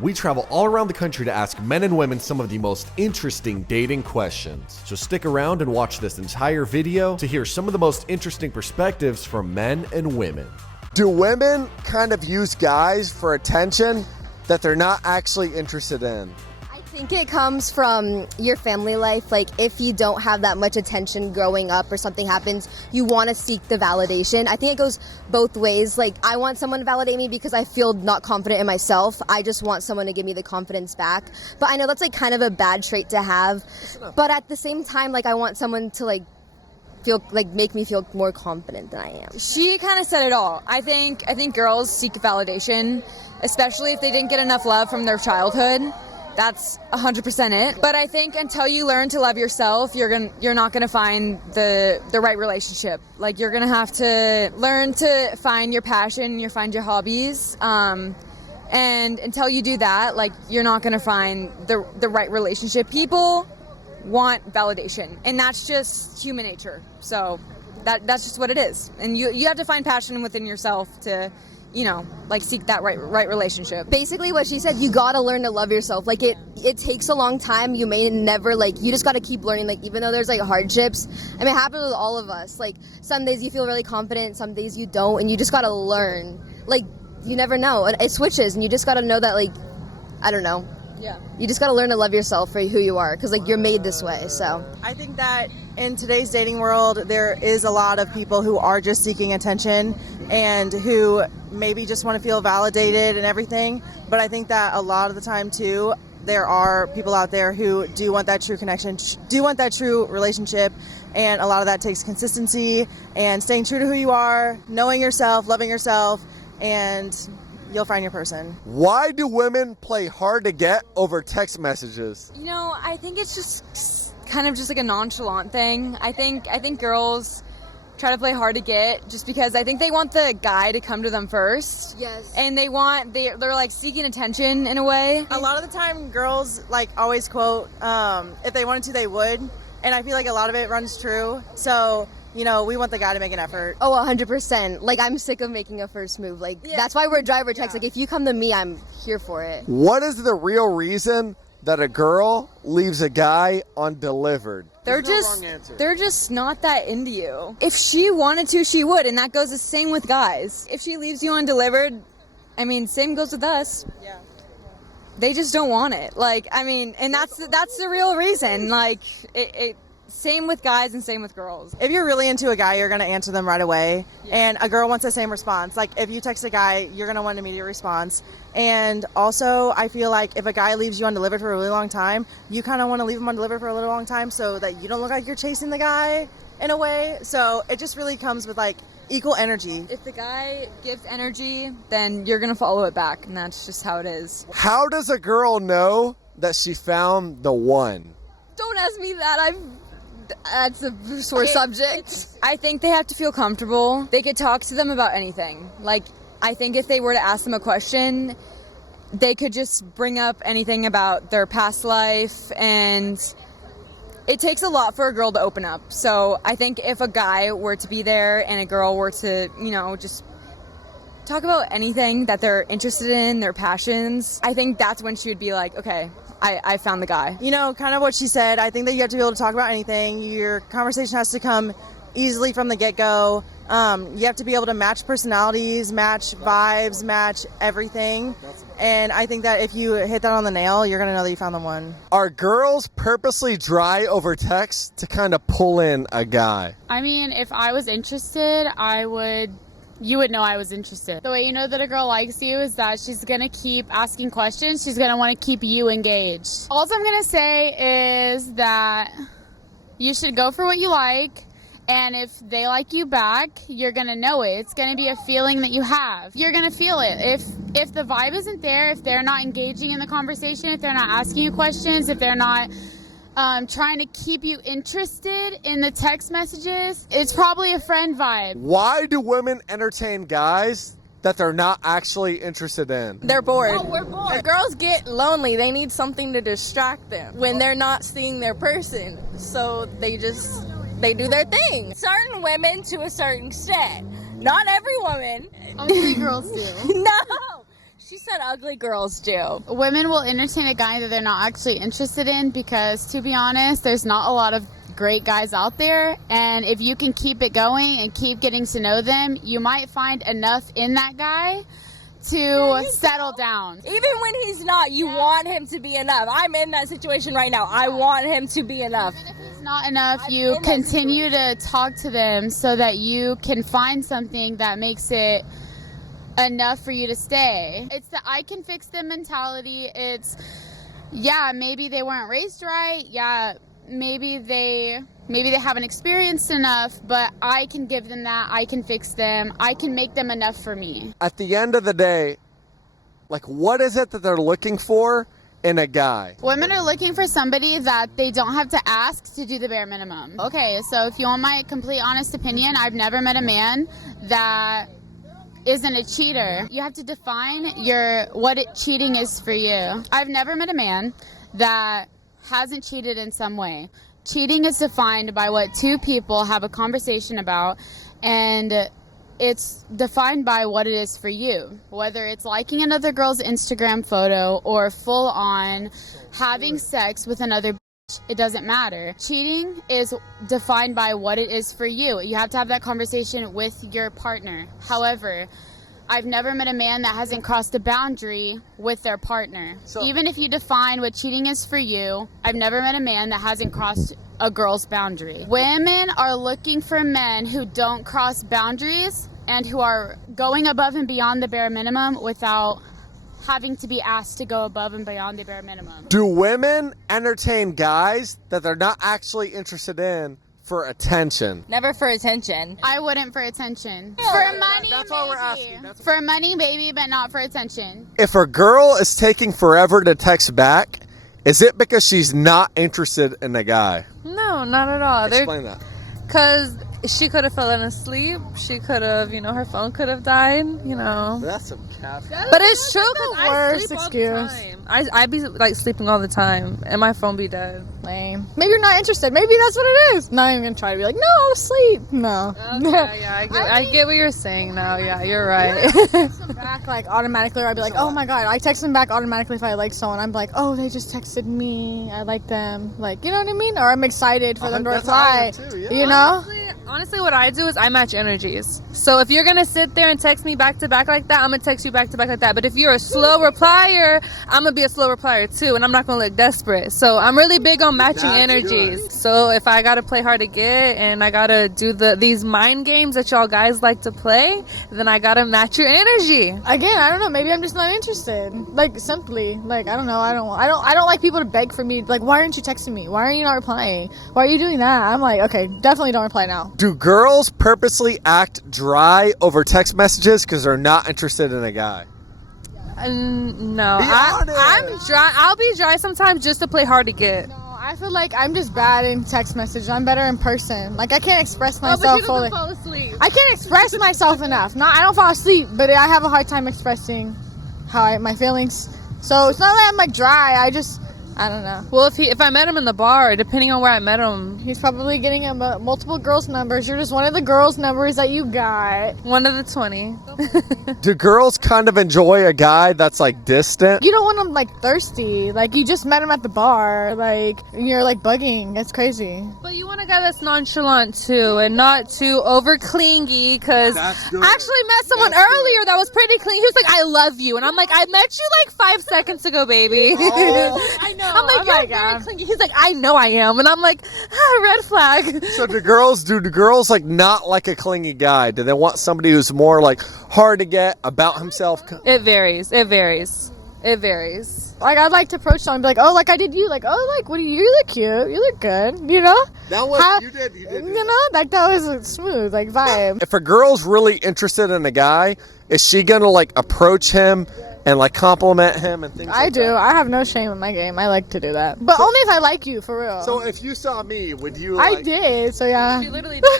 We travel all around the country to ask men and women some of the most interesting dating questions. So stick around and watch this entire video to hear some of the most interesting perspectives from men and women. Do women kind of use guys for attention that they're not actually interested in? I think it comes from your family life. Like, if you don't have that much attention growing up or something happens, you want to seek the validation. I think it goes both ways. Like, I want someone to validate me because I feel not confident in myself. I just want someone to give me the confidence back. But I know that's like kind of a bad trait to have. But at the same time, like, I want someone to make me feel more confident than I am. She kind of said it all. I think girls seek validation, especially if they didn't get enough love from their childhood. That's 100% it. But I think until you learn to love yourself, you're not gonna find the right relationship. Like, you're gonna have to learn to find your passion, find your hobbies. And until you do that, like, you're not gonna find the right relationship. People want validation, and that's just human nature. So that's just what it is. And you have to find passion within yourself to, seek that right relationship. Basically what she said, you gotta learn to love yourself. Like, it takes a long time. You may never, you just gotta keep learning. Like, even though there's hardships, I mean, it happens with all of us. Like, some days you feel really confident, some days you don't, and you just gotta learn. Like, you never know, and it switches, and you just gotta know that, I don't know. Yeah. You just gotta learn to love yourself for who you are, because you're made this way. So I think that in today's dating world, there is a lot of people who are just seeking attention and who maybe just want to feel validated and everything. But I think that a lot of the time too, there are people out there who do want that true connection, do want that true relationship. And a lot of that takes consistency and staying true to who you are, knowing yourself, loving yourself, and you'll find your person. Why do women play hard to get over text messages? I think it's just kind of just like a nonchalant thing. I think girls try to play hard to get just because I think they want the guy to come to them first. Yes. And they're like seeking attention in a way. A lot of the time girls always quote, if they wanted to, they would. And I feel like a lot of it runs true. So, we want the guy to make an effort. Oh, 100%. I'm sick of making a first move. That's why we're driver text. If you come to me, I'm here for it. What is the real reason that a girl leaves a guy undelivered? They're just not that into you. If she wanted to, she would, and that goes the same with guys. If she leaves you undelivered, same goes with us. Yeah. They just don't want it. And that's the real reason. Same with guys and same with girls. If you're really into a guy, you're going to answer them right away. Yeah. And a girl wants the same response. If you text a guy, you're going to want an immediate response. And also, I feel like if a guy leaves you undelivered for a really long time, you kind of want to leave him undelivered for a little long time so that you don't look like you're chasing the guy in a way. So it just really comes with equal energy. If the guy gives energy, then you're going to follow it back. And that's just how it is. How does a girl know that she found the one? Don't ask me that. That's a sore subject. I think they have to feel comfortable. They could talk to them about anything. I think if they were to ask them a question, they could just bring up anything about their past life, and it takes a lot for a girl to open up. So I think if a guy were to be there and a girl were to, just talk about anything that they're interested in, their passions, I think that's when she would be like, okay, I found the guy. Kind of what she said. I think that you have to be able to talk about anything. Your conversation has to come easily from the get-go. You have to be able to match personalities, match vibes, match everything. And I think that if you hit that on the nail, you're going to know that you found the one. Are girls purposely dry over text to kind of pull in a guy? If I was interested, you would know I was interested. The way you know that a girl likes you is that she's going to keep asking questions. She's going to want to keep you engaged. All I'm going to say is that you should go for what you like. And if they like you back, you're going to know it. It's going to be a feeling that you have. You're going to feel it. If the vibe isn't there, if they're not engaging in the conversation, if they're not asking you questions, if they're not trying to keep you interested in the text messages, it's probably a friend vibe. Why do women entertain guys that they're not actually interested in? They're bored. Oh, we're bored. Girls get lonely. They need something to distract them when they're not seeing their person. So they do their thing. Certain women to a certain extent. Not every woman. Only girls do. No. She said ugly girls do. Women will entertain a guy that they're not actually interested in because, to be honest, there's not a lot of great guys out there, and if you can keep it going and keep getting to know them, you might find enough in that guy to settle down. Even when he's not, you want him to be enough. I'm in that situation right now. I want him to be enough. Even if he's not enough, you continue to talk to them so that you can find something that makes it enough for you to stay. It's the I can fix them mentality. It's, yeah, maybe they weren't raised right. Yeah, maybe they haven't experienced enough, but I can give them that. I can fix them. I can make them enough for me. At the end of the day, like, what is it that they're looking for in a guy? Women are looking for somebody that they don't have to ask to do the bare minimum. Okay, so if you want my complete honest opinion, I've never met a man that isn't a cheater. You have to define what cheating is for you. I've never met a man that hasn't cheated in some way. Cheating is defined by what two people have a conversation about, and it's defined by what it is for you. Whether it's liking another girl's Instagram photo or full on having sex with another bitch, it doesn't matter. Cheating is defined by what it is for you. You have to have that conversation with your partner. However, I've never met a man that hasn't crossed a boundary with their partner. So, even if you define what cheating is for you, I've never met a man that hasn't crossed a girl's boundary. Women are looking for men who don't cross boundaries and who are going above and beyond the bare minimum without having to be asked to go above and beyond the bare minimum. Do women entertain guys that they're not actually interested in for attention? Never for attention. I wouldn't for attention. For money, that's maybe. all we're asking. For money, maybe, but not for attention. If a girl is taking forever to text back, is it because she's not interested in a guy? No, not at all. Explain that. Because she could have fallen asleep. She could have, her phone could have died, That's some cap. But it's true because I worst sleep all excuse. the time. I be like sleeping all the time and my phone be dead. Lame. Maybe you're not interested. Maybe that's what it is. Not even gonna try to be like, no, I was asleep. No. Okay, yeah, I get what you're saying now. Yeah, you're right. Text them back like automatically, or I'd be like, oh my god, I text them back automatically if I like someone. I'm like, oh, they just texted me. I like them. Like, you know what I mean? Or I'm excited for them to reply. Too, yeah. You know? Honestly, what I do is I match energies. So if you're gonna sit there and text me back to back like that, I'm gonna text you back to back like that. But if you're a slow replier, I'm gonna be a slow replier too, and I'm not gonna look desperate. So I'm really big on matching energies. Good. So if I gotta play hard to get and I gotta do these mind games that y'all guys like to play, then I gotta match your energy. Again, I don't know. Maybe I'm just not interested. Like, simply, like, I don't know. I don't like people to beg for me. Like, why aren't you texting me? Why are you not replying? Why are you doing that? I'm like, okay, definitely don't reply now. Do girls purposely act dry over text messages because they're not interested in a guy? No, Be honest. I'm dry. I'll be dry sometimes just to play hard to get. No, I feel like I'm just bad in text message. I'm better in person. Like, I can't express myself fully. Fall asleep. I can't express myself enough. I don't fall asleep, but I have a hard time expressing my feelings. So it's not like I'm like dry. I don't know. Well, if I met him in the bar, depending on where I met him, He's probably getting multiple girls' numbers. You're just one of the girls' numbers that you got. one of the 20. Do girls kind of enjoy a guy that's like distant? You don't want them like thirsty. Like, you just met him at the bar. Like, you're like bugging. It's crazy. But you want a guy that's nonchalant too, and not too over clingy. Because I actually met someone earlier that was pretty clingy. He was like, "I love you," and I'm like, "I met you like 5 seconds ago, baby." Oh, I know. I'm like, "You're very clingy." He's like, "I know I am," and I'm like, "Red flag." So do girls like not like a clingy guy? Do they want somebody who's more like hard to get, about himself? It varies. Like, I'd like to approach someone and be like, oh, like I did you. Like, oh, like, you look cute. You look good. You know? That was, you did. You know? Like, that was smooth, like, vibe. If a girl's really interested in a guy, is she gonna like approach him and like compliment him and things like that? I do. I have no shame in my game. I like to do that. But only if I like you, for real. So if you saw me, would you like... I did, so yeah. She literally did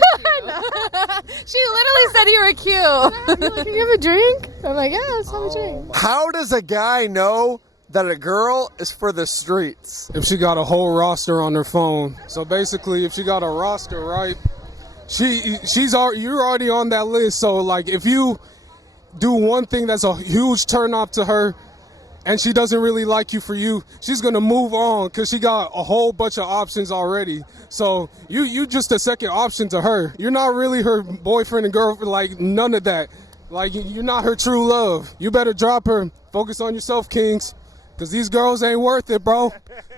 She literally said you were cute. Like, can you have a drink? I'm like, yeah, let's have a drink. How does a guy know that a girl is for the streets? If she got a whole roster on her phone. So basically, if she got a roster, right, you're already on that list. So like, if you do one thing that's a huge turn off to her, and she doesn't really like you for you, she's gonna move on because she got a whole bunch of options already. So you just a second option to her. You're not really her boyfriend and girlfriend, like none of that. Like you're not her true love. You better drop her. Focus on yourself, kings, because these girls ain't worth it, bro.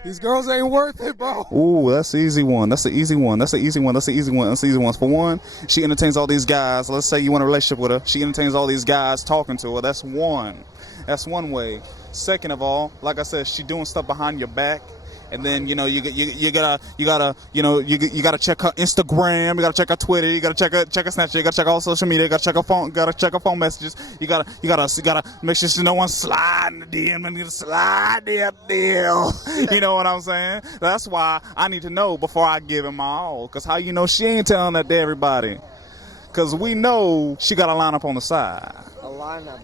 These girls ain't worth it, bro. Ooh, that's the easy one. That's the easy one. That's the easy one. That's the easy one. That's the easy one. For one, she entertains all these guys. Let's say you want a relationship with her. She entertains all these guys talking to her. That's one. That's one way. Second of all, like I said, she doing stuff behind your back. And then, you know, you gotta check her Instagram, you gotta check her Twitter, you gotta check her Snapchat, you gotta check all social media, you gotta check her phone messages, you gotta make sure she no one sliding the DM and slide that deal. You know what I'm saying? That's why I need to know before I give him my all. Cause how you know she ain't telling that to everybody? Cause we know she got a lineup on the side.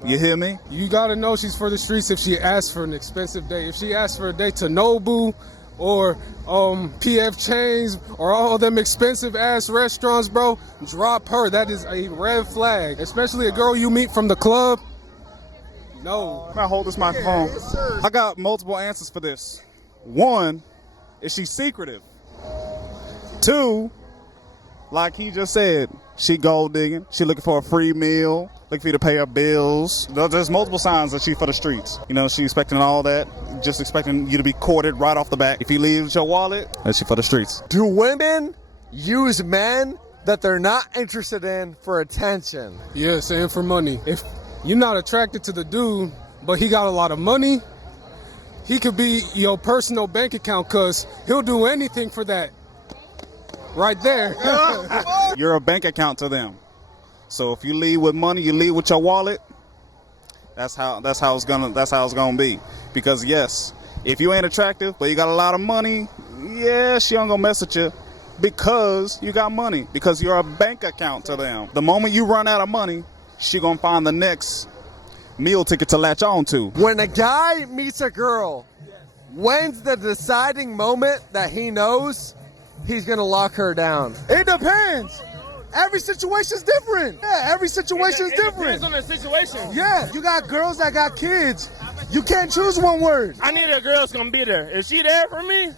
You hear me? You gotta know she's for the streets if she asks for an expensive date. If she asks for a date to Nobu or PF Chains or all them expensive ass restaurants, bro, drop her. That is a red flag. Especially a girl you meet from the club. No. I'm gonna hold this microphone. I got multiple answers for this. One, is she secretive? Two, like he just said, she gold digging. She looking for a free meal. Looking for you to pay her bills. There's multiple signs that she's for the streets. You know, she's expecting all that. Just expecting you to be courted right off the bat. If you leave with your wallet, that's she for the streets. Do women use men that they're not interested in for attention? Yes, and for money. If you're not attracted to the dude, but he got a lot of money, he could be your personal bank account because he'll do anything for that. Right there. You're a bank account to them. So if you leave with money, you leave with your wallet. That's how it's gonna be. Because yes, if you ain't attractive but you got a lot of money, yeah, she ain't gonna mess with you because you got money. Because you're a bank account to them. The moment you run out of money, she gonna find the next meal ticket to latch on to. When a guy meets a girl, when's the deciding moment that he knows he's gonna lock her down? It depends. Every situation's different. Yeah, every situation's different. Depends on the situation. Yeah, you got girls that got kids. You can't choose one word. I need a girl that's gonna be there. Is she there for me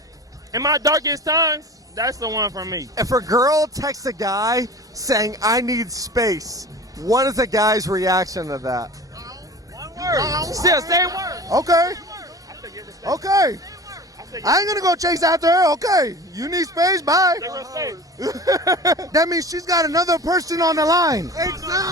in my darkest times? That's the one for me. If a girl texts a guy saying, I need space, what is a guy's reaction to that? One word. Still, same word. Okay. Okay. I ain't gonna go chase after her. Okay, you need space. Bye. That means she's got another person on the line.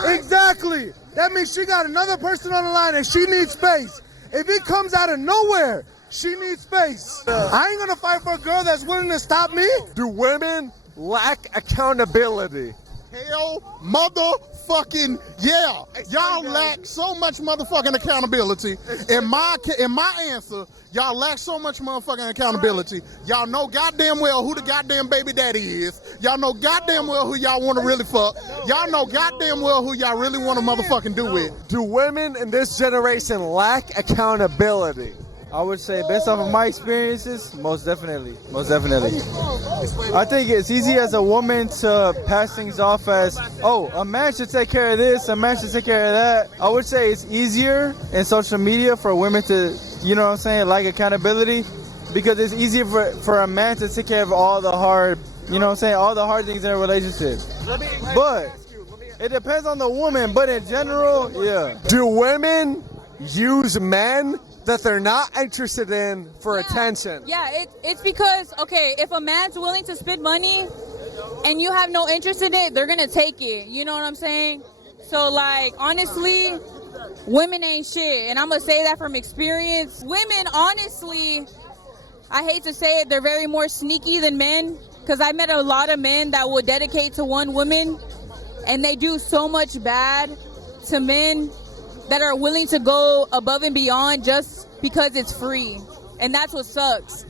Exactly. That means she got another person on the line and she needs space. If it comes out of nowhere, she needs space. I ain't gonna fight for a girl that's willing to stop me. Do women lack accountability? Hell, motherfucking yeah. Y'all lack so much motherfucking accountability. In my answer, y'all lack so much motherfucking accountability. Y'all know goddamn well who the goddamn baby daddy is. Y'all know goddamn well who y'all want to really fuck. Y'all know goddamn well who y'all really want to motherfucking do with. Do women in this generation lack accountability? I would say, based off of my experiences, most definitely. Most definitely. I think it's easy as a woman to pass things off as, oh, a man should take care of this, a man should take care of that. I would say it's easier in social media for women to, you know what I'm saying, like accountability, because it's easier for a man to take care of all the hard, you know what I'm saying, all the hard things in a relationship. But it depends on the woman, but in general, yeah. Do women use men that they're not interested in for attention? Yeah, it's because, okay, if a man's willing to spend money and you have no interest in it, they're gonna take it. You know what I'm saying? So, like, honestly, women ain't shit. And I'm gonna say that from experience. Women, honestly, I hate to say it, they're very more sneaky than men. Because I met a lot of men that will dedicate to one woman and they do so much bad to men that are willing to go above and beyond just because it's free. And that's what sucks.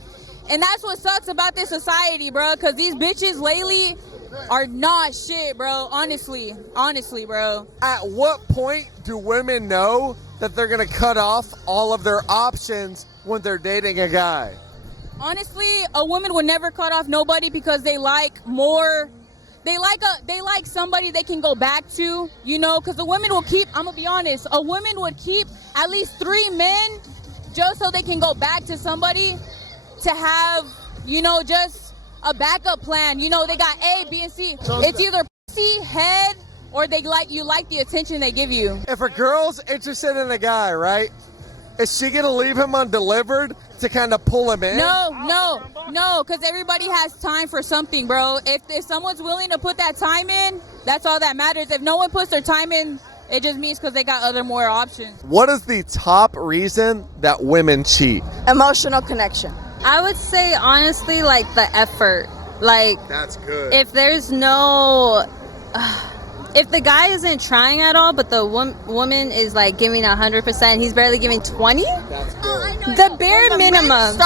And that's what sucks about this society, bro, because these bitches lately are not shit, bro. Honestly, bro. At what point do women know that they're gonna cut off all of their options when they're dating a guy? Honestly, a woman would never cut off nobody because they like more they like somebody they can go back to, you know, because the women will keep, I'm gonna be honest, a woman would keep at least 3 men just so they can go back to somebody to have, you know, just a backup plan. You know, they got A, B, and C. It's either pussy, head, or they like the attention they give you. If a girl's interested in a guy, right, is she gonna leave him undelivered to kind of pull him in? No, because everybody has time for something, bro. If someone's willing to put that time in, that's all that matters. If no one puts their time in, it just means because they got more options. What is the top reason that women cheat? Emotional connection. I would say honestly, like the effort. Like That's good. if there's no, if the guy isn't trying at all, but the woman is like giving 100%, he's barely giving 20. That's good. The bare minimum.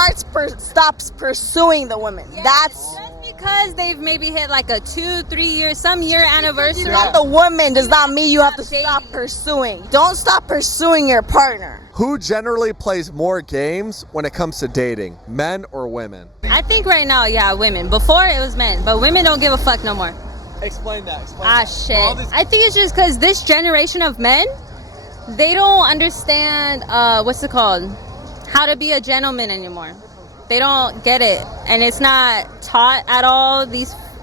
Stops pursuing the woman. That's Because they've maybe hit like a 2-3 year, some year anniversary. not the woman does not mean you have to stop pursuing. Don't stop pursuing your partner. Who generally plays more games when it comes to dating, men or women? I think right now, yeah, women. Before it was men, but women don't give a fuck no more. Explain that. Shit. I think it's just because this generation of men, they don't understand, what's it called? How to be a gentleman anymore. They don't get it. And it's not taught at all.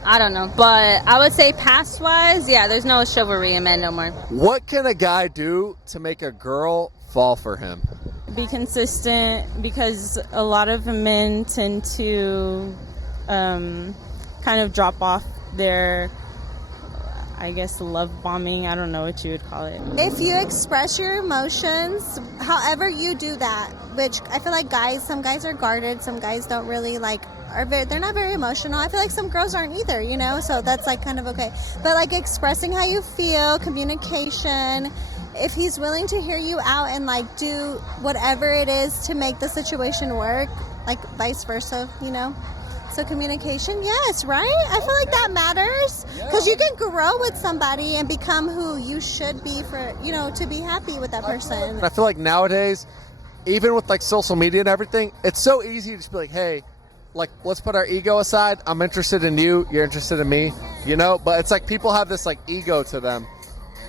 I don't know. But I would say past-wise, yeah, there's no chivalry in men no more. What can a guy do to make a girl fall for him? Be consistent, because a lot of men tend to kind of drop off their, I guess, love bombing. I don't know what you would call it. If you express your emotions, however you do that, which I feel like some guys are guarded, some guys don't really they're not very emotional. I feel like some girls aren't either, you know, so that's like kind of okay. But like expressing how you feel, communication, if he's willing to hear you out and like do whatever it is to make the situation work, like vice versa, you know. So communication, yes, right? I feel like that matters, because you can grow with somebody and become who you should be for, you know, to be happy with that person. I feel like nowadays, even with like social media and everything, it's so easy to just be like, hey, like, let's put our ego aside. I'm interested in you. You're interested in me, you know? But it's like people have this like ego to them.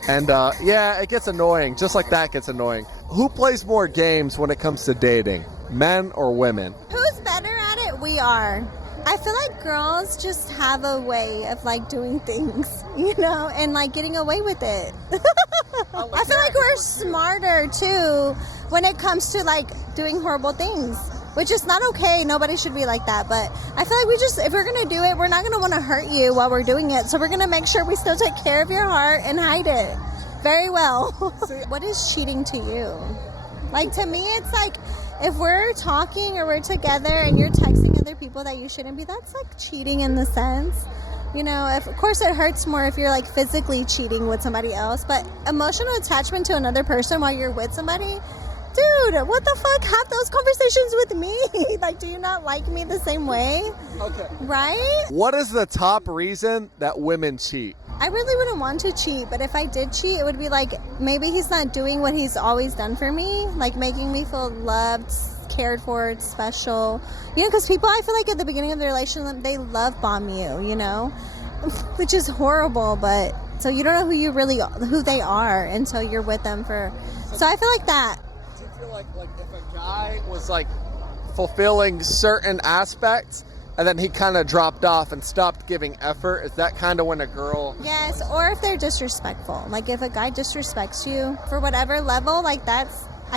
And yeah, it gets annoying. Just like that gets annoying. Who plays more games when it comes to dating, men or women? Who's better at it? We are. I feel like girls just have a way of like doing things, you know, and like getting away with it. I feel like we're smarter too when it comes to like doing horrible things, which is not okay. Nobody should be like that. But I feel like if we're going to do it, we're not going to want to hurt you while we're doing it. So we're going to make sure we still take care of your heart and hide it very well. What is cheating to you? Like, to me, it's like, if we're talking or we're together and you're texting other people that you shouldn't be, that's like cheating in the sense. You know, of course it hurts more if you're like physically cheating with somebody else, but emotional attachment to another person while you're with somebody, dude, what the fuck? Have those conversations with me. Like, do you not like me the same way? Okay. Right? What is the top reason that women cheat? I really wouldn't want to cheat, but if I did cheat, it would be like, maybe he's not doing what he's always done for me, like making me feel loved, cared for, special. You know, because people, I feel like at the beginning of their relationship, they love bomb you, you know, which is horrible, but so you don't know who they are until you're with them so I feel like that. Do you feel like if a guy was like fulfilling certain aspects and then he kind of dropped off and stopped giving effort, is that kind of when a girl... Yes, or if they're disrespectful. Like if a guy disrespects you for whatever level, like I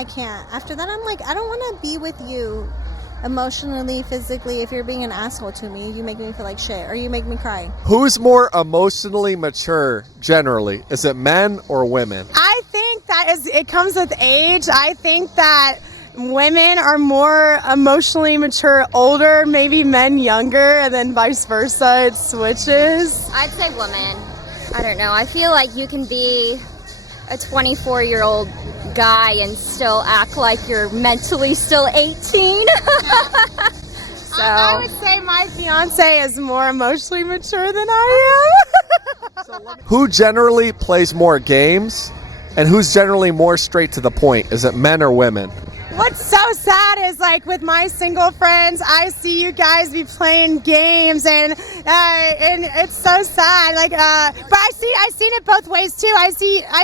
can't. After that, I'm like, I don't want to be with you emotionally, physically. If you're being an asshole to me, you make me feel like shit, or you make me cry. Who's more emotionally mature generally? Is it men or women? I think that it comes with age. I think that women are more emotionally mature older, maybe men younger, and then vice versa, it switches. I'd say women. I don't know. I feel like you can be a 24-year-old guy and still act like you're mentally still 18. So I would say my fiance is more emotionally mature than I am. Who generally plays more games, and who's generally more straight to the point? Is it men or women? What's so sad is like with my single friends, I see you guys be playing games and it's so sad. Like, but I've seen it both ways too. I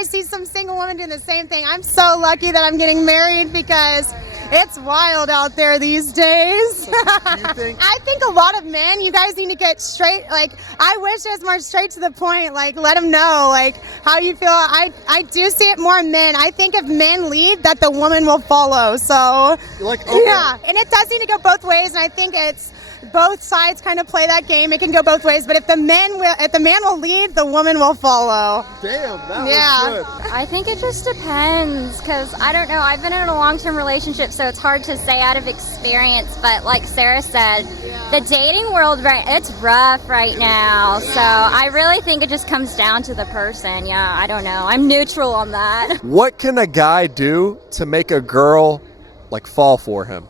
see some single women doing the same thing. I'm so lucky that I'm getting married because it's wild out there these days. I think a lot of men, you guys need to get straight. Like, I wish it was more straight to the point. Like, let them know, like, how you feel. I do see it more in men. I think if men lead, that the woman will follow. So, yeah. And it does need to go both ways. And I think it's both sides kind of play that game. It can go both ways. But if the man will lead, the woman will follow. Damn, that was good. I think it just depends, because I don't know. I've been in a long-term relationship, so it's hard to say out of experience. But like Sarah said, the dating world, it's rough right now. So I really think it just comes down to the person. Yeah, I don't know. I'm neutral on that. What can a guy do to make a girl like fall for him?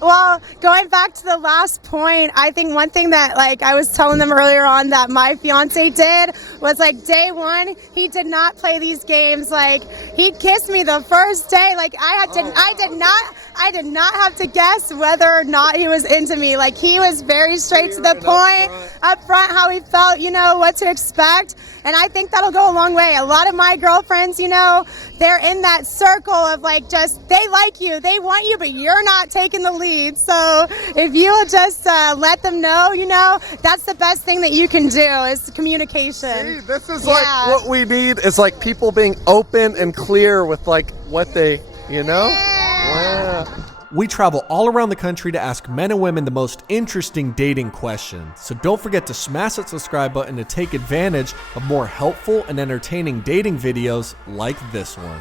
Well, going back to the last point, I think one thing that, like, I was telling them earlier on that my fiance did was, like, day one, he did not play these games. Like, he kissed me the first day. Like, I did not have to guess whether or not he was into me. Like, he was very straight to the point, up front, how he felt, you know, what to expect. And I think that'll go a long way. A lot of my girlfriends, you know, they're in that circle of like, just, they like you, they want you, but you're not taking the lead. So if you will just let them know, you know, that's the best thing that you can do is communication. See, this is like what we need is like people being open and clear with like what they, you know? Wow. We travel all around the country to ask men and women the most interesting dating questions. So don't forget to smash that subscribe button to take advantage of more helpful and entertaining dating videos like this one.